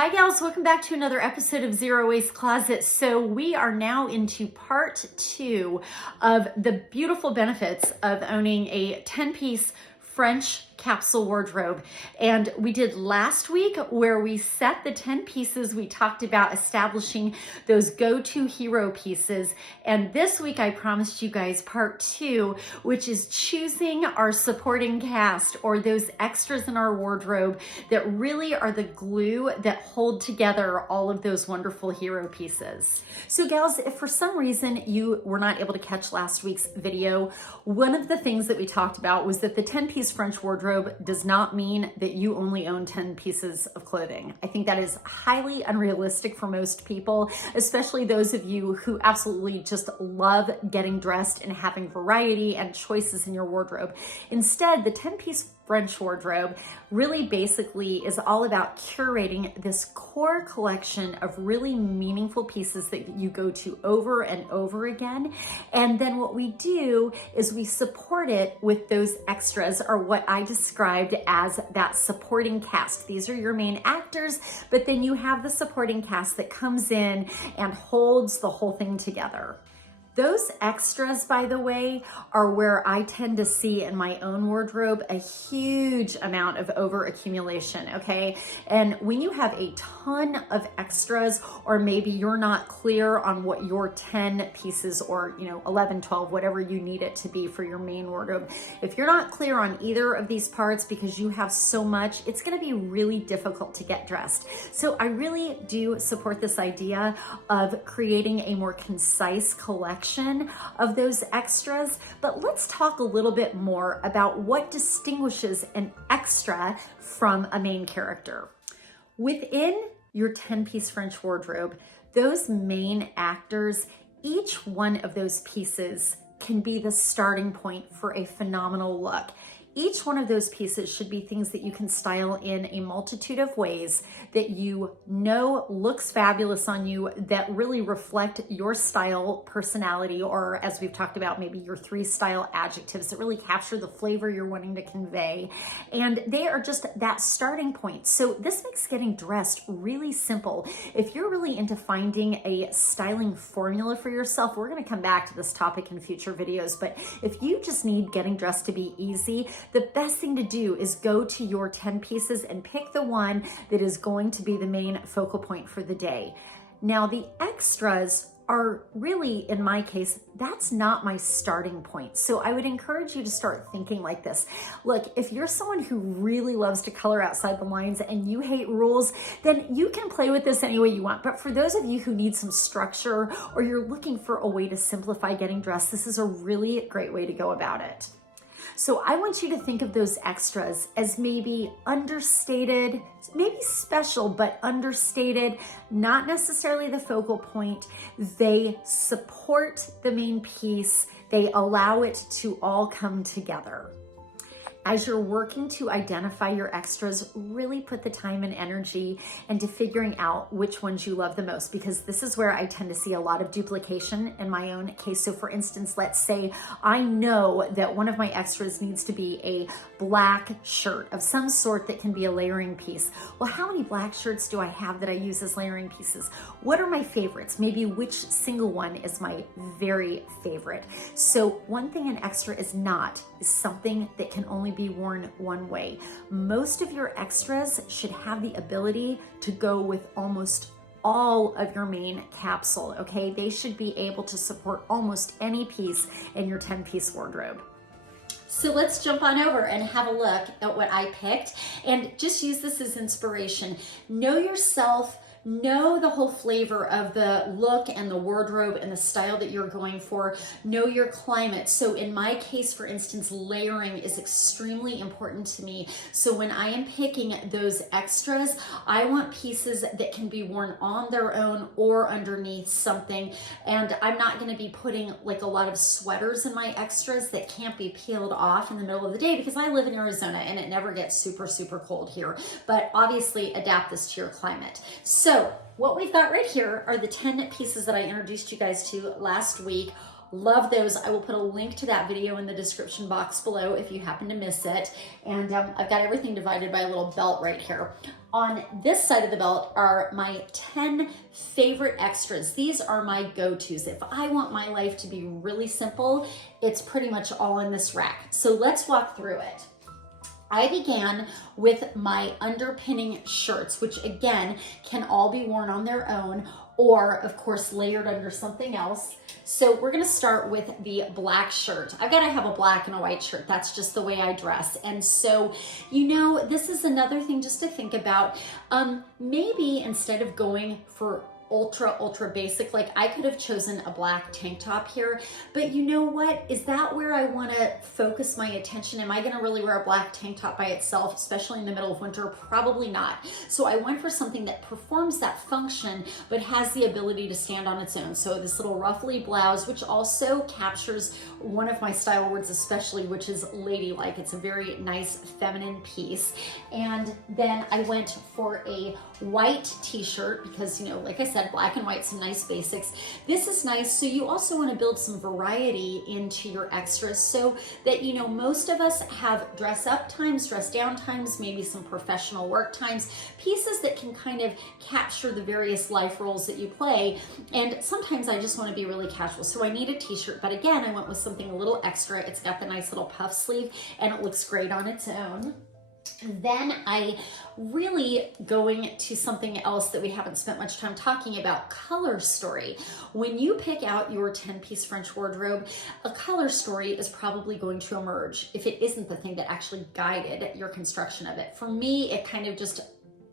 Hi gals, welcome back to another episode of Zero Waste Closet. So we are now into part 2 of the beautiful benefits of owning a 10-piece French capsule wardrobe. And we did last week where we set the 10 pieces. We talked about establishing those go-to hero pieces. And this week I promised you guys part 2, which is choosing our supporting cast, or those extras in our wardrobe that really are the glue that hold together all of those wonderful hero pieces. So gals, if for some reason you were not able to catch last week's video, one of the things that we talked about was that the 10-piece French wardrobe does not mean that you only own 10 pieces of clothing. I think that is highly unrealistic for most people, especially those of you who absolutely just love getting dressed and having variety and choices in your wardrobe. Instead, the 10-piece French wardrobe really basically is all about curating this core collection of really meaningful pieces that you go to over and over again. And then what we do is we support it with those extras, or what I described as that supporting cast. These are your main actors, but then you have the supporting cast that comes in and holds the whole thing together. Those extras, by the way, are where I tend to see in my own wardrobe a huge amount of over accumulation, okay? And when you have a ton of extras, or maybe you're not clear on what your 10 pieces or 11, 12, whatever you need it to be for your main wardrobe, if you're not clear on either of these parts because you have so much, it's gonna be really difficult to get dressed. So I really do support this idea of creating a more concise collection of those extras, but let's talk a little bit more about what distinguishes an extra from a main character. Within your 10-piece French wardrobe, those main actors, each one of those pieces can be the starting point for a phenomenal look. Each one of those pieces should be things that you can style in a multitude of ways that you know looks fabulous on you, that really reflect your style, personality, or as we've talked about, maybe your 3 style adjectives that really capture the flavor you're wanting to convey. And they are just that starting point. So this makes getting dressed really simple. If you're really into finding a styling formula for yourself, we're going to come back to this topic in future videos, but if you just need getting dressed to be easy, the best thing to do is go to your 10 pieces and pick the one that is going to be the main focal point for the day. Now, the extras are really, in my case, that's not my starting point. So I would encourage you to start thinking like this. Look, if you're someone who really loves to color outside the lines and you hate rules, then you can play with this any way you want. But for those of you who need some structure, or you're looking for a way to simplify getting dressed, this is a really great way to go about it. So I want you to think of those extras as maybe understated, maybe special, but understated, not necessarily the focal point. They support the main piece. They allow it to all come together. As you're working to identify your extras, really put the time and energy into figuring out which ones you love the most, because this is where I tend to see a lot of duplication in my own case. So for instance, let's say I know that one of my extras needs to be a black shirt of some sort that can be a layering piece. Well, how many black shirts do I have that I use as layering pieces? What are my favorites? Maybe which single one is my very favorite? So one thing an extra is not is something that can only be worn one way. Most of your extras should have the ability to go with almost all of your main capsule, okay? They should be able to support almost any piece in your 10-piece wardrobe. So let's jump on over and have a look at what I picked, and just use this as inspiration. Know yourself. Know the whole flavor of the look and the wardrobe and the style that you're going for. Know your climate. So in my case, for instance, layering is extremely important to me. So when I am picking those extras, I want pieces that can be worn on their own or underneath something. And I'm not going to be putting like a lot of sweaters in my extras that can't be peeled off in the middle of the day, because I live in Arizona and it never gets super, super cold here. But obviously adapt this to your climate. So what we've got right here are the 10 pieces that I introduced you guys to last week. Love those. I will put a link to that video in the description box below if you happen to miss it. And I've got everything divided by a little belt right here. On this side of the belt are my 10 favorite extras. These are my go-tos. If I want my life to be really simple, it's pretty much all in this rack. So let's walk through it. I began with my underpinning shirts, which again, can all be worn on their own or of course layered under something else. So we're gonna start with the black shirt. I've gotta have a black and a white shirt. That's just the way I dress. And so, you know, this is another thing just to think about. Maybe instead of going for ultra basic, like I could have chosen a black tank top here, but you know what? Is that where I want to focus my attention? Am I going to really wear a black tank top by itself, especially in the middle of winter? Probably not. So I went for something that performs that function, but has the ability to stand on its own. So this little ruffly blouse, which also captures one of my style words especially, which is ladylike. It's a very nice feminine piece. And then I went for a white t-shirt because, you know, like I said, black and white, some nice basics. This is nice. So you also want to build some variety into your extras so that, you know, most of us have dress up times, dress down times, maybe some professional work times, pieces that can kind of capture the various life roles that you play. And sometimes I just want to be really casual. So I need a t-shirt, but again, I went with something a little extra. It's got the nice little puff sleeve and it looks great on its own. Then I really going to something else that we haven't spent much time talking about, color story. When you pick out your 10-piece French wardrobe, a color story is probably going to emerge if it isn't the thing that actually guided your construction of it. For me, it kind of just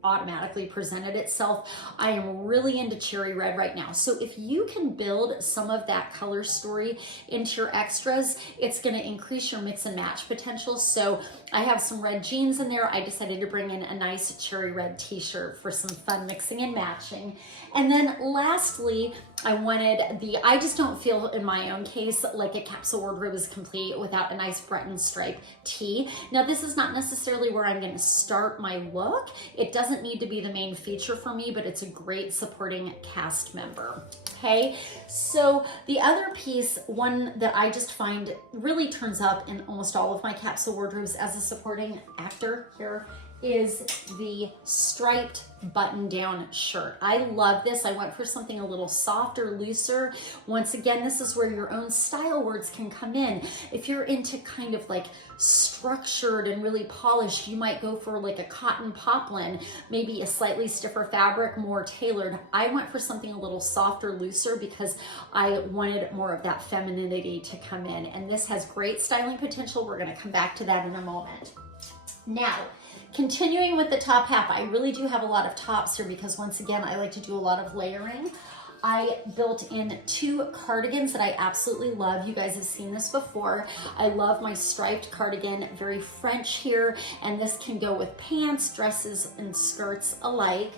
automatically presented itself. I am really into cherry red right now. So if you can build some of that color story into your extras, it's going to increase your mix and match potential. So I have some red jeans in there. I decided to bring in a nice cherry red t-shirt for some fun mixing and matching. And then lastly, I just don't feel in my own case like a capsule wardrobe is complete without a nice Breton stripe tee. Now this is not necessarily where I'm going to start my look. It doesn't need to be the main feature for me, but it's a great supporting cast member. Okay, so the other piece, one that I just find really turns up in almost all of my capsule wardrobes as a supporting actor here, is the striped button-down shirt. I love this. I went for something a little softer, looser. Once again, this is where your own style words can come in. If you're into kind of like structured and really polished, you might go for like a cotton poplin, maybe a slightly stiffer fabric, more tailored. I went for something a little softer, looser because I wanted more of that femininity to come in. And this has great styling potential. We're going to come back to that in a moment. Now, continuing with the top half, I really do have a lot of tops here because once again, I like to do a lot of layering. I built in 2 cardigans that I absolutely love. You guys have seen this before. I love my striped cardigan, very French here, and this can go with pants, dresses, and skirts alike.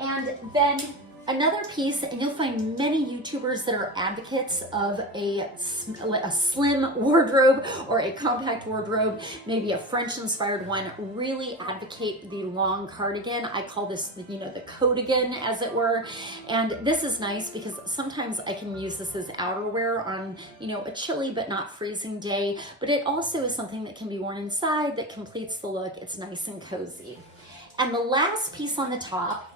And then another piece, and you'll find many YouTubers that are advocates of a slim wardrobe or a compact wardrobe, maybe a French-inspired one, really advocate the long cardigan. I call this, you know, the coatigan, as it were. And this is nice because sometimes I can use this as outerwear on, you know, a chilly but not freezing day. But it also is something that can be worn inside that completes the look. It's nice and cozy. And the last piece on the top,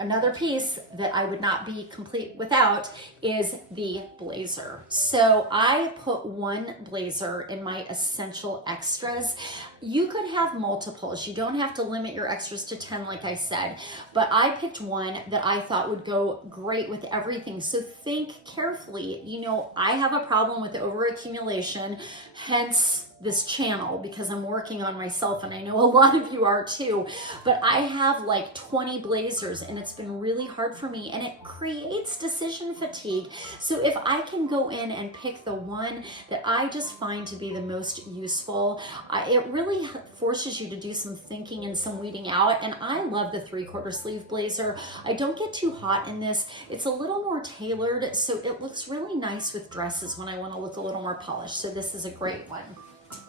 another piece that I would not be complete without, is the blazer. So I put one blazer in my essential extras. You could have multiples. You don't have to limit your extras to 10 like I said, but I picked one that I thought would go great with everything. So think carefully. You know, I have a problem with overaccumulation, hence this channel, because I'm working on myself, and I know a lot of you are too, but I have like 20 blazers and it's been really hard for me and it creates decision fatigue. So if I can go in and pick the one that I just find to be the most useful, it really forces you to do some thinking and some weeding out. And I love the 3/4 sleeve blazer. I don't get too hot in this. It's a little more tailored, so it looks really nice with dresses when I want to look a little more polished. So this is a great one.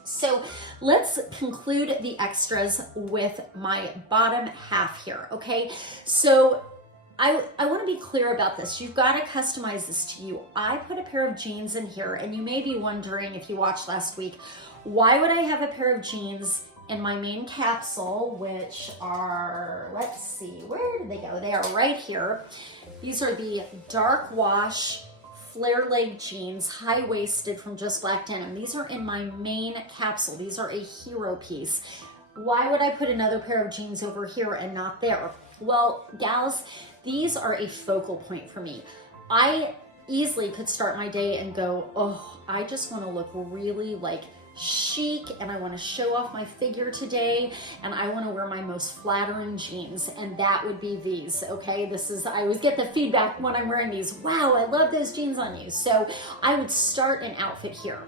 So let's conclude the extras with my bottom half here, okay? So I want to be clear about this. You've got to customize this to you. I put a pair of jeans in here, and you may be wondering, if you watched last week, why would I have a pair of jeans in my main capsule, which are, let's see, where did they go? They are right here. These are the dark wash flare leg jeans, high-waisted from Just Black Denim. These are in my main capsule. These are a hero piece. Why would I put another pair of jeans over here and not there? Well, gals, these are a focal point for me. I easily could start my day and go, oh, I just want to look really like chic, and I want to show off my figure today, and I want to wear my most flattering jeans, and that would be these. Okay, this is, I always get the feedback when I'm wearing these, wow, I love those jeans on you. So I would start an outfit here.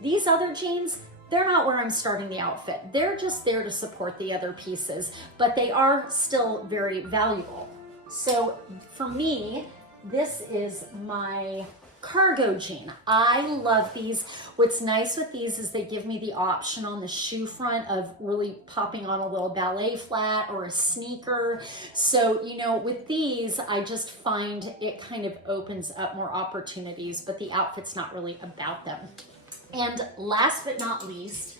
These other jeans, they're not where I'm starting the outfit. They're just there to support the other pieces, but they are still very valuable. So for me, this is my cargo jean. I love these. What's nice with these is they give me the option on the shoe front of really popping on a little ballet flat or a sneaker. So, you know, with these, I just find it kind of opens up more opportunities, but the outfit's not really about them. And last but not least,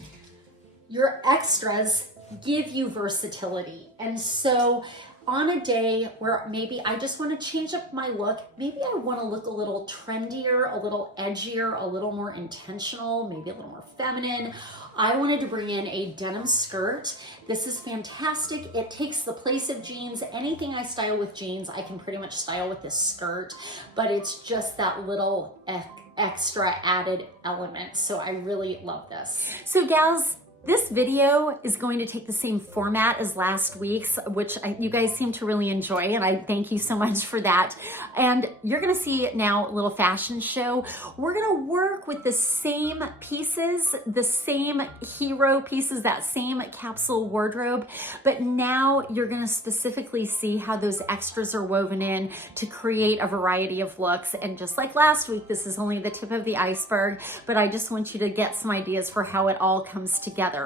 your extras give you versatility. And so on a day where maybe I just want to change up my look, maybe I want to look a little trendier, a little edgier, a little more intentional, maybe a little more feminine, I wanted to bring in a denim skirt. This is fantastic. It takes the place of jeans. Anything I style with jeans, I can pretty much style with this skirt, but it's just that little extra added element. So I really love this. So gals, this video is going to take the same format as last week's, which you guys seem to really enjoy, and I thank you so much for that. And you're gonna see now a little fashion show. We're gonna work with the same pieces, the same hero pieces, that same capsule wardrobe, but now you're gonna specifically see how those extras are woven in to create a variety of looks. And just like last week, this is only the tip of the iceberg, but I just want you to get some ideas for how it all comes together.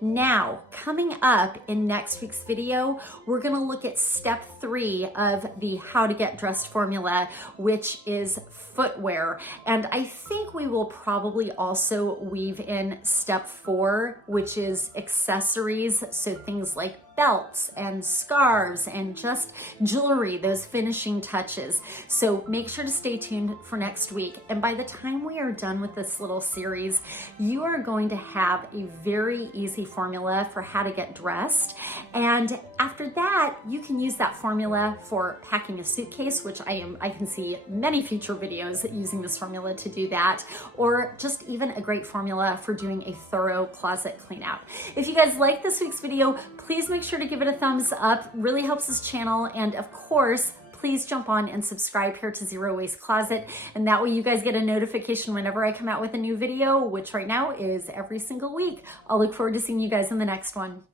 Now, coming up in next week's video, we're gonna look at step 3 of the how to get dressed formula, which is footwear. And I think we will probably also weave in step 4, which is accessories. So things like belts and scarves and just jewelry, those finishing touches. So make sure to stay tuned for next week. And by the time we are done with this little series, you are going to have a very easy formula for how to get dressed. And after that, you can use that formula for packing a suitcase, which I can see many future videos using this formula to do that, or just even a great formula for doing a thorough closet clean out. If you guys like this week's video, please make sure to give it a thumbs up. Really helps this channel. And of course, please jump on and subscribe here to Zero Waste Closet. And that way you guys get a notification whenever I come out with a new video, which right now is every single week. I'll look forward to seeing you guys in the next one.